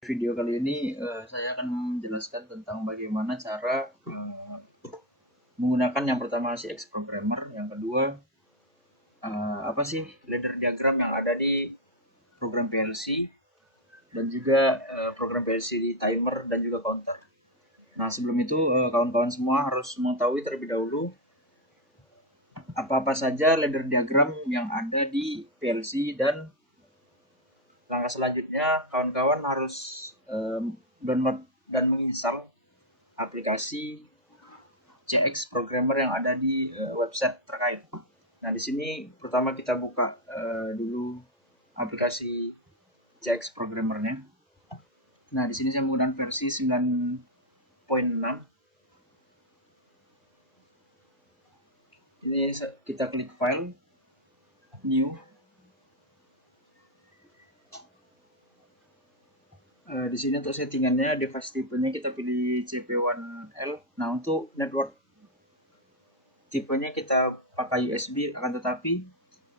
Video kali ini saya akan menjelaskan tentang bagaimana cara menggunakan yang pertama CX Programmer, yang kedua apa sih ladder diagram yang ada di program PLC, dan juga program PLC di timer dan juga counter. Nah, sebelum itu kawan-kawan semua harus mengetahui terlebih dahulu apa-apa saja ladder diagram yang ada di PLC, dan langkah selanjutnya kawan-kawan harus download dan menginstal aplikasi CX Programmer yang ada di website terkait. Nah, di sini pertama kita buka dulu aplikasi CX Programmer-nya. Nah, di sini saya menggunakan versi 9.6. Ini kita klik file, new. Di sini untuk settingannya device tipenya kita pilih CP1L. Nah, untuk network tipenya kita pakai USB, akan tetapi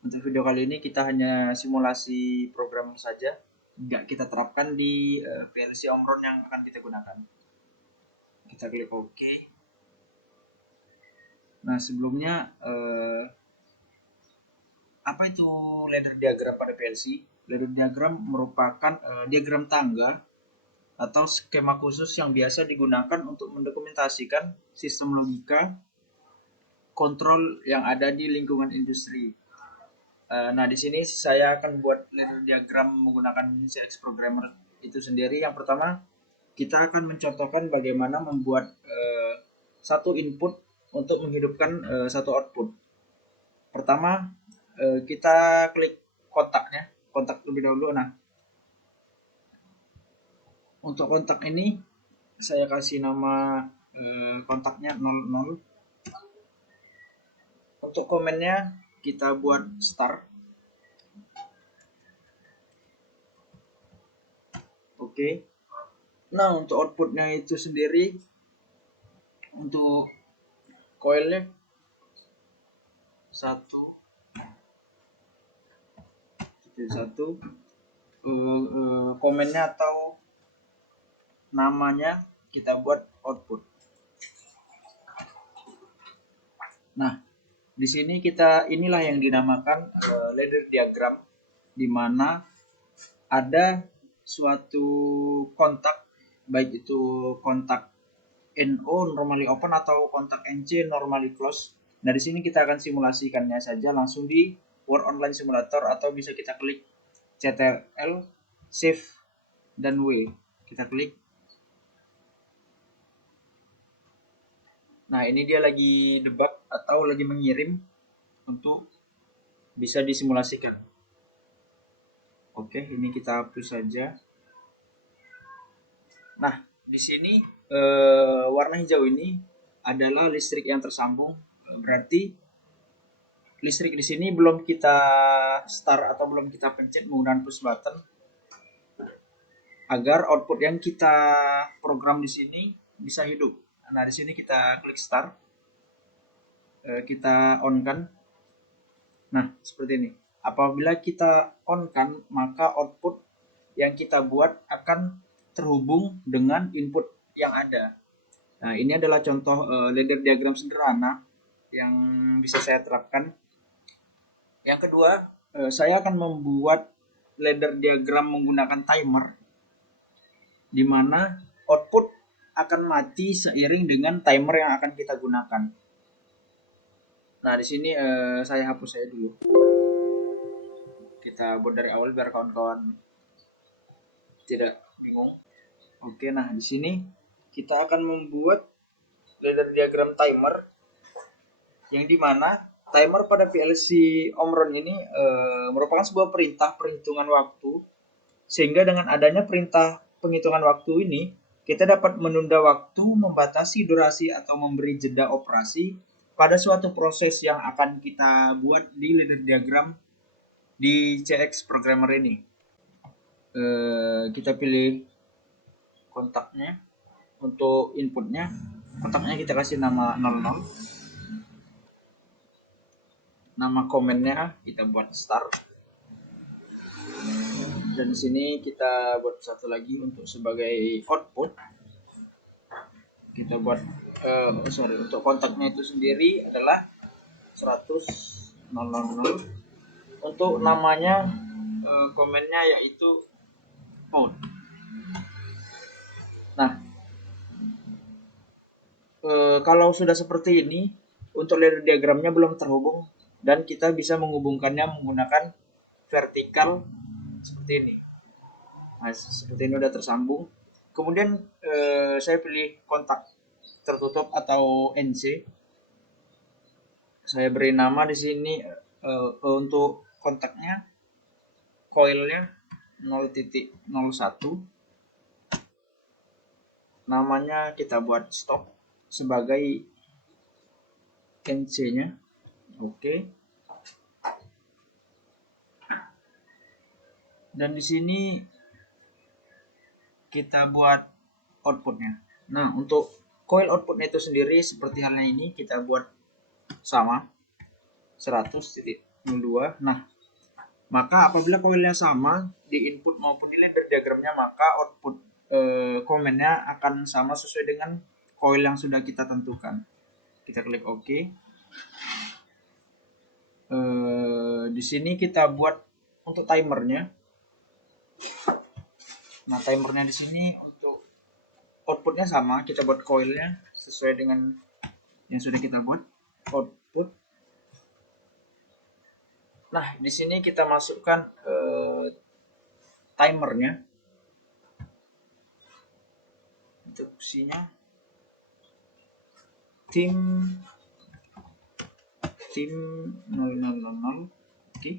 untuk video kali ini kita hanya simulasi program saja, nggak kita terapkan di PLC Omron yang akan kita gunakan. Kita klik OK. Nah, sebelumnya apa itu ladder diagram pada PLC? Ladder diagram merupakan diagram tangga atau skema khusus yang biasa digunakan untuk mendokumentasikan sistem logika kontrol yang ada di lingkungan industri. Nah, di sini saya akan buat ladder diagram menggunakan CX Programmer itu sendiri. Yang pertama, kita akan mencontohkan bagaimana membuat satu input untuk menghidupkan satu output. Pertama, kita klik kontak terlebih dahulu. Nah, untuk kontak ini saya kasih nama kontaknya 00. Untuk komennya kita buat start. Oke. Nah, untuk outputnya itu sendiri, untuk coilnya 1 komennya atau namanya kita buat output. Nah, di sini inilah yang dinamakan ladder diagram, di mana ada suatu kontak, baik itu kontak NO normally open atau kontak NC normally close. Nah, di sini kita akan simulasikannya saja langsung di Word Online Simulator, atau bisa kita klik CTRL, Save, dan W. Kita klik. Nah, ini dia lagi debug atau lagi mengirim untuk bisa disimulasikan. Oke, ini kita hapus saja. Nah, di sini warna hijau ini adalah listrik yang tersambung. Berarti listrik di sini belum kita start atau belum kita pencet menggunakan push button, agar output yang kita program di sini bisa hidup. Nah, di sini kita klik start, kita on kan. Nah, seperti ini. Apabila kita on kan, maka output yang kita buat akan terhubung dengan input yang ada. Nah, ini adalah contoh ladder diagram sederhana yang bisa saya terapkan. Yang kedua, saya akan membuat ladder diagram menggunakan timer, di mana output akan mati seiring dengan timer yang akan kita gunakan. Nah, di sini saya hapus saya dulu. Kita buat dari awal biar kawan-kawan tidak bingung. Oke, nah di sini kita akan membuat ladder diagram timer, yang dimana timer pada PLC Omron ini merupakan sebuah perintah perhitungan waktu, sehingga dengan adanya perintah penghitungan waktu ini kita dapat menunda waktu, membatasi durasi, atau memberi jeda operasi pada suatu proses yang akan kita buat di ladder diagram di CX Programmer ini. Kita pilih kontaknya. Untuk inputnya, kontaknya kita kasih nama 00. Nama komennya kita buat start. Dan di sini kita buat satu lagi untuk sebagai output. Kita buat untuk kontaknya itu sendiri adalah 100.000. Untuk namanya komennya yaitu out. Nah, kalau sudah seperti ini, untuk ladder diagramnya belum terhubung dan kita bisa menghubungkannya menggunakan vertikal seperti ini. Nah, seperti ini udah tersambung. Kemudian saya pilih kontak tertutup atau NC. Saya beri nama di sini untuk kontaknya coilnya 0.01. Namanya kita buat stop sebagai NC-nya. Oke. Dan di sini kita buat outputnya. Nah, untuk coil outputnya itu sendiri seperti halnya ini kita buat sama 100.02. Nah, maka apabila coilnya sama di input maupun di ladder diagramnya, maka output komennya akan sama sesuai dengan coil yang sudah kita tentukan. Kita klik OK. Di sini kita buat untuk timernya. Nah, timernya di sini untuk outputnya sama, kita buat coilnya sesuai dengan yang sudah kita buat output. Nah, di sini kita masukkan timernya. Instruksinya tim 0000. Oke.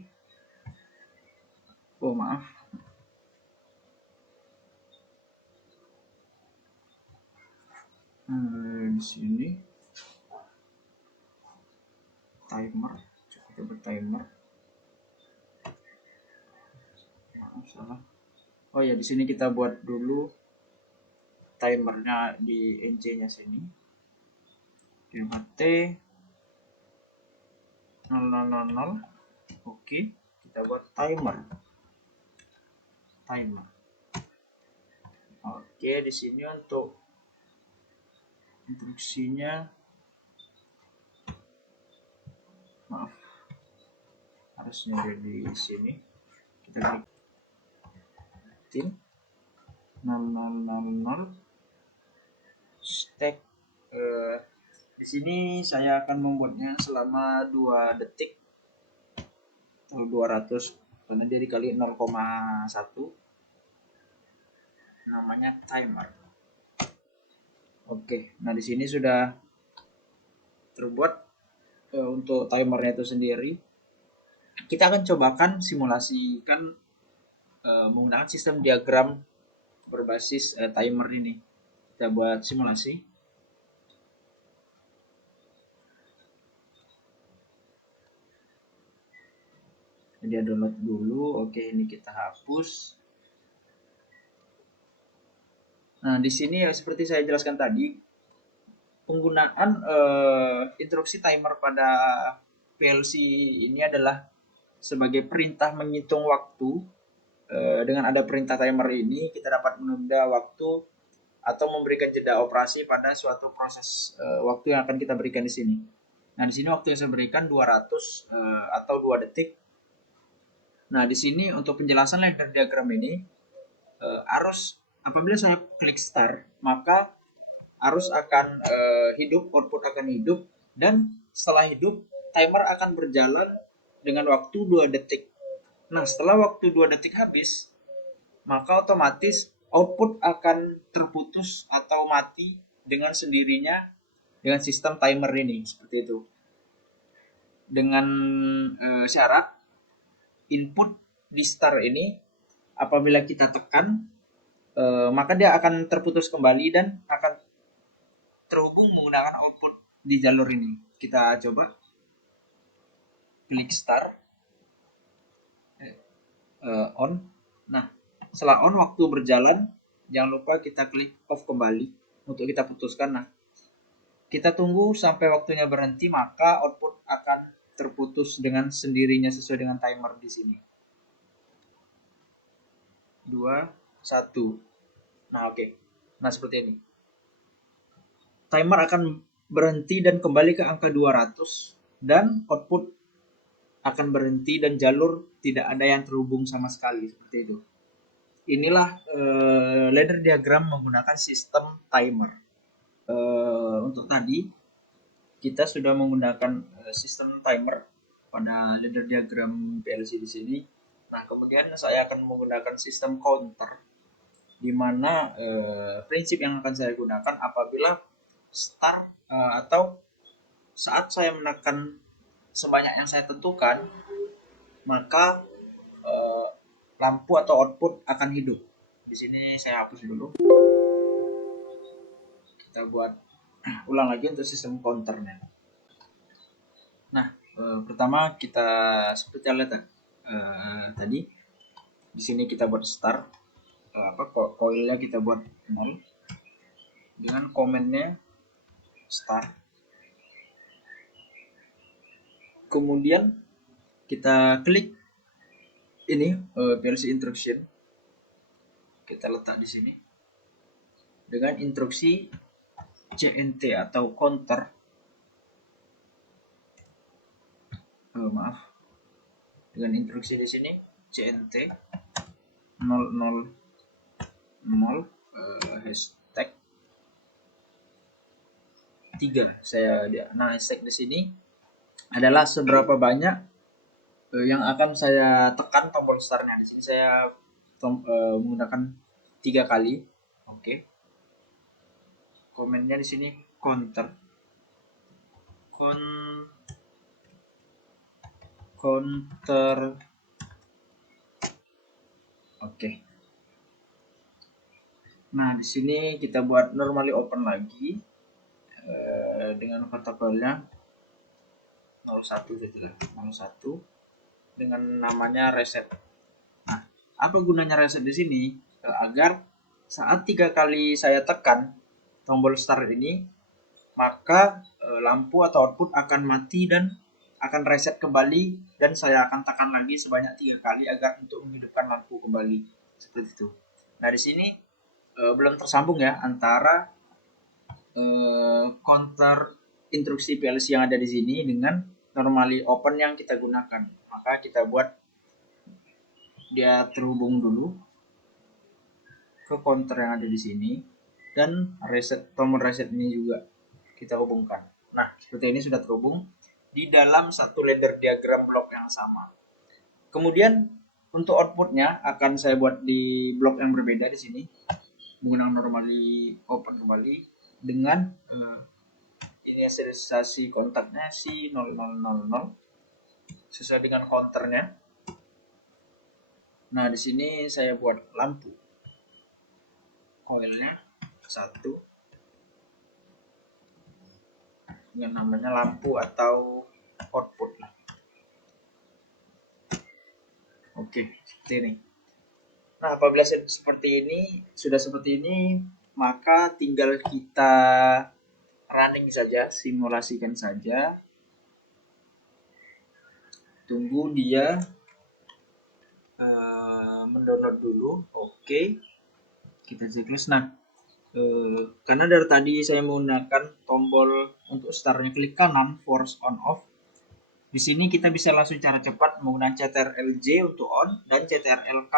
Oh, maaf. Di sini timer, kita buat timer. Maaf, salah. Oh ya, di sini kita buat dulu timernya di NC-nya sini. T 0000. Oke, kita buat timer. Oke, di sini untuk instruksinya, maaf, harusnya di sini. Kita klik tin 0000 stack. Di sini saya akan membuatnya selama 2 detik atau 200 karena dia dikali 0,1. Namanya timer. Oke, nah di sini sudah terbuat untuk timernya itu sendiri. Kita akan cobakan simulasikan menggunakan sistem diagram berbasis timer ini. Kita buat simulasi. Dia download dulu. Oke, ini kita hapus. Nah, di sini ya seperti saya jelaskan tadi, penggunaan instruksi timer pada PLC ini adalah sebagai perintah menghitung waktu. Dengan ada perintah timer ini, kita dapat menunda waktu atau memberikan jeda operasi pada suatu proses waktu yang akan kita berikan di sini. Nah, di sini waktu yang saya berikan 200 atau 2 detik. Nah, di sini untuk penjelasan ladder diagram ini, arus apabila saya klik start, maka arus akan hidup, output akan hidup, dan setelah hidup, timer akan berjalan dengan waktu 2 detik. Nah, setelah waktu 2 detik habis, maka otomatis output akan terputus atau mati dengan sendirinya dengan sistem timer ini, seperti itu. Dengan syarat input di start ini apabila kita tekan, maka dia akan terputus kembali dan akan terhubung menggunakan output di jalur ini. Kita coba klik start, on. Nah, setelah on waktu berjalan, jangan lupa kita klik off kembali untuk kita putuskan. Nah, kita tunggu sampai waktunya berhenti, maka output akan terputus dengan sendirinya sesuai dengan timer di sini. 2, 1. Nah, oke. Nah, seperti ini. Timer akan berhenti dan kembali ke angka 200 dan output akan berhenti dan jalur tidak ada yang terhubung sama sekali, seperti itu. Inilah ladder diagram menggunakan sistem timer. Untuk tadi kita sudah menggunakan sistem timer pada ladder diagram PLC di sini. Nah, kemudian saya akan menggunakan sistem counter, di mana prinsip yang akan saya gunakan apabila start atau saat saya menekan sebanyak yang saya tentukan, maka lampu atau output akan hidup. Di sini saya hapus dulu. Kita buat ulang lagi untuk sistem counternya. Nah, pertama kita seperti lihat tadi di sini kita buat start, koilnya kita buat 0 dengan komennya start. Kemudian kita klik ini PLC instruction, kita letak di sini dengan instruksi CNT atau counter. Dengan instruksi di sini CNT 000 hashtag 3. Hashtag di sini adalah seberapa banyak yang akan saya tekan tombol startnya. Di sini saya menggunakan 3 kali. Oke. Komennya di sini counter. Oke. Nah, di sini kita buat normally open lagi dengan variabelnya 01 saja, 01 dengan namanya reset. Nah, apa gunanya reset di sini? Agar saat 3 kali saya tekan tombol start ini, maka lampu atau output akan mati dan akan reset kembali, dan saya akan tekan lagi sebanyak 3 kali agar untuk menghidupkan lampu kembali, seperti itu. Nah, di sini belum tersambung ya antara counter instruksi PLC yang ada di sini dengan normally open yang kita gunakan. Maka kita buat dia terhubung dulu ke counter yang ada di sini, dan tombol reset ini juga kita hubungkan. Nah, seperti ini sudah terhubung di dalam satu ladder diagram blok yang sama. Kemudian untuk outputnya akan saya buat di blok yang berbeda di sini, menggunakan normally open kembali dengan inisialisasi kontaknya si 0000 sesuai dengan counternya. Nah, di sini saya buat lampu, koilnya 1 dengan namanya lampu atau output lah. Oke, seperti ini. Nah, apabila sudah seperti ini, maka tinggal kita running saja, simulasikan saja. Tunggu dia mendownload dulu. Oke. Kita checklist. Nah, karena dari tadi saya menggunakan tombol untuk startnya klik kanan, force on off. Di sini kita bisa langsung cara cepat menggunakan CTRL-J untuk on dan CTRL-K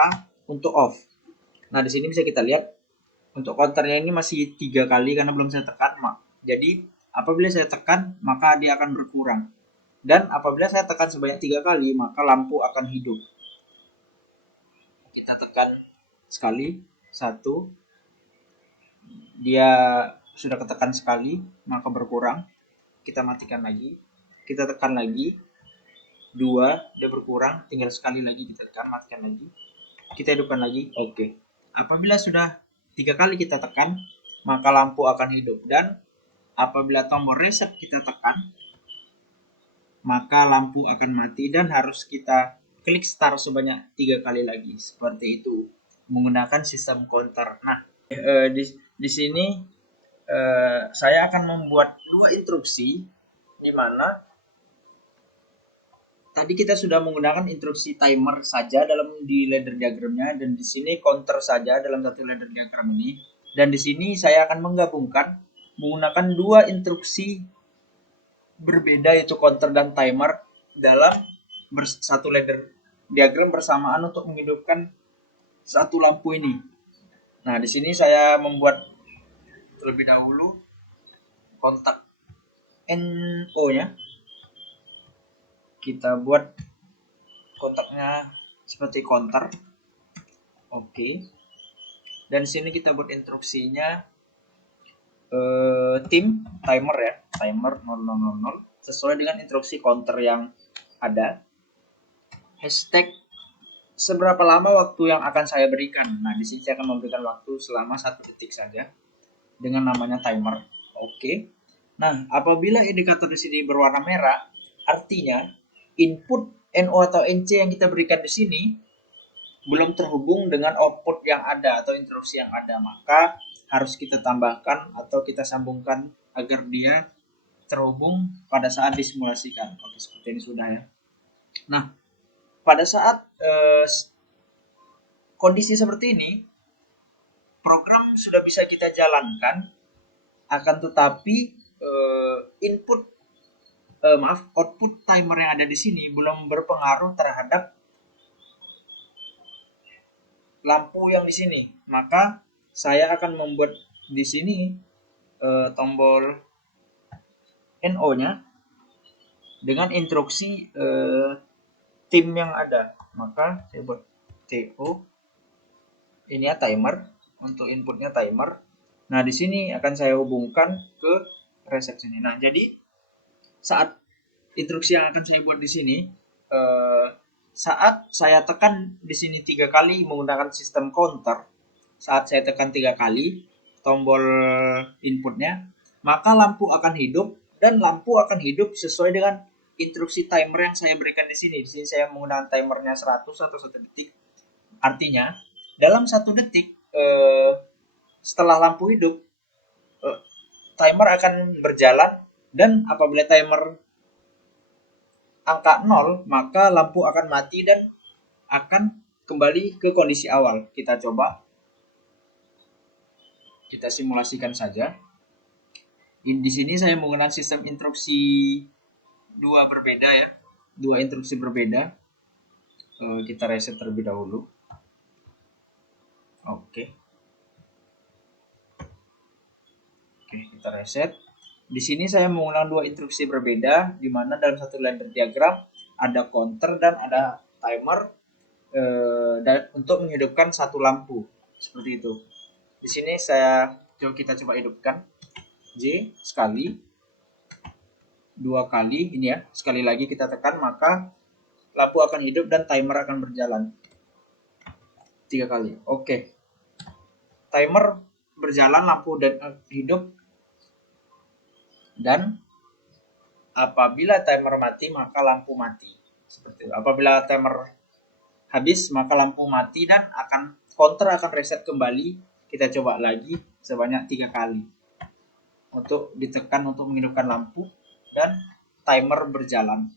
untuk off. Nah, di sini bisa kita lihat untuk counternya ini masih 3 kali karena belum saya tekan. Jadi apabila saya tekan maka dia akan berkurang. Dan apabila saya tekan sebanyak 3 kali maka lampu akan hidup. Kita tekan sekali, 1. Dia sudah ketekan sekali maka berkurang. Kita matikan lagi. Kita tekan lagi, 2, dia berkurang, tinggal sekali lagi kita tekan, matikan lagi, kita hidupkan lagi. Oke. Apabila sudah 3 kali kita tekan, maka lampu akan hidup, dan apabila tombol reset kita tekan, maka lampu akan mati dan harus kita klik start sebanyak 3 kali lagi. Seperti itu menggunakan sistem counter. Nah, di sini saya akan membuat 2 instruksi, di mana tadi kita sudah menggunakan instruksi timer saja di ladder diagramnya, dan di sini counter saja dalam satu ladder diagram ini. Dan di sini saya akan menggabungkan menggunakan dua instruksi berbeda, yaitu counter dan timer, dalam satu ladder diagram bersamaan untuk menghidupkan satu lampu ini. Nah, di sini saya membuat terlebih dahulu kontak NO-nya. Kita buat kontaknya seperti counter. Oke. Dan sini kita buat instruksinya timer ya, timer 0000 sesuai dengan instruksi counter yang ada. Hashtag seberapa lama waktu yang akan saya berikan. Nah, di sini saya akan memberikan waktu selama 1 detik saja dengan namanya timer. Oke. Nah, apabila indikator di sini berwarna merah, artinya input NO atau NC yang kita berikan di sini belum terhubung dengan output yang ada atau instruksi yang ada, maka harus kita tambahkan atau kita sambungkan agar dia terhubung pada saat disimulasikan. Oke, seperti ini sudah ya. Nah, pada saat kondisi seperti ini, program sudah bisa kita jalankan, akan tetapi output timer yang ada di sini belum berpengaruh terhadap lampu yang di sini. Maka saya akan membuat di sini tombol NO-nya dengan instruksi tim yang ada. Maka saya buat TO. Ini ya timer, untuk inputnya timer. Nah, di sini akan saya hubungkan ke reset sini. Nah, jadi saat instruksi yang akan saya buat di sini, saat saya tekan di sini 3 kali menggunakan sistem counter, saat saya tekan 3 kali tombol inputnya, maka lampu akan hidup, dan lampu akan hidup sesuai dengan instruksi timer yang saya berikan di sini. Di sini saya menggunakan timernya 100 atau 1 detik. Artinya, dalam 1 detik setelah lampu hidup, timer akan berjalan, dan apabila timer angka 0, maka lampu akan mati dan akan kembali ke kondisi awal. Kita coba. Kita simulasikan saja. Di sini saya menggunakan sistem instruksi dua berbeda ya. Dua instruksi berbeda. Kita reset terlebih dahulu. Oke, kita reset. Di sini saya menggunakan dua instruksi berbeda, di mana dalam satu ladder diagram ada counter dan ada timer dan untuk menghidupkan satu lampu seperti itu. Di sini kita coba hidupkan J sekali, 2 kali ini ya. Sekali lagi kita tekan, maka lampu akan hidup dan timer akan berjalan 3 kali. Oke. Timer berjalan, lampu dan hidup. Dan apabila timer mati, maka lampu mati. Seperti itu. Apabila timer habis, maka lampu mati dan counter akan reset kembali. Kita coba lagi sebanyak 3 kali. Untuk ditekan untuk menghidupkan lampu dan timer berjalan.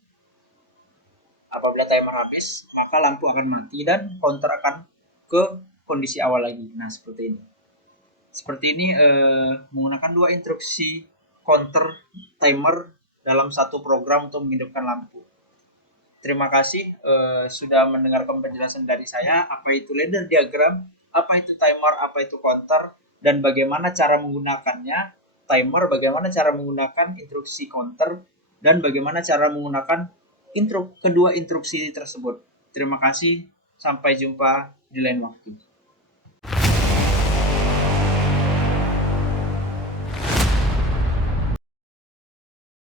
Apabila timer habis, maka lampu akan mati dan counter akan ke kondisi awal lagi. Nah, seperti ini. Seperti ini menggunakan dua instruksi counter timer dalam satu program untuk menghidupkan lampu. Terima kasih sudah mendengarkan penjelasan dari saya, apa itu ladder diagram, apa itu timer, apa itu counter, dan bagaimana cara menggunakannya. Timer, bagaimana cara menggunakan instruksi counter, dan bagaimana cara menggunakan kedua instruksi tersebut. Terima kasih, sampai jumpa di lain waktu.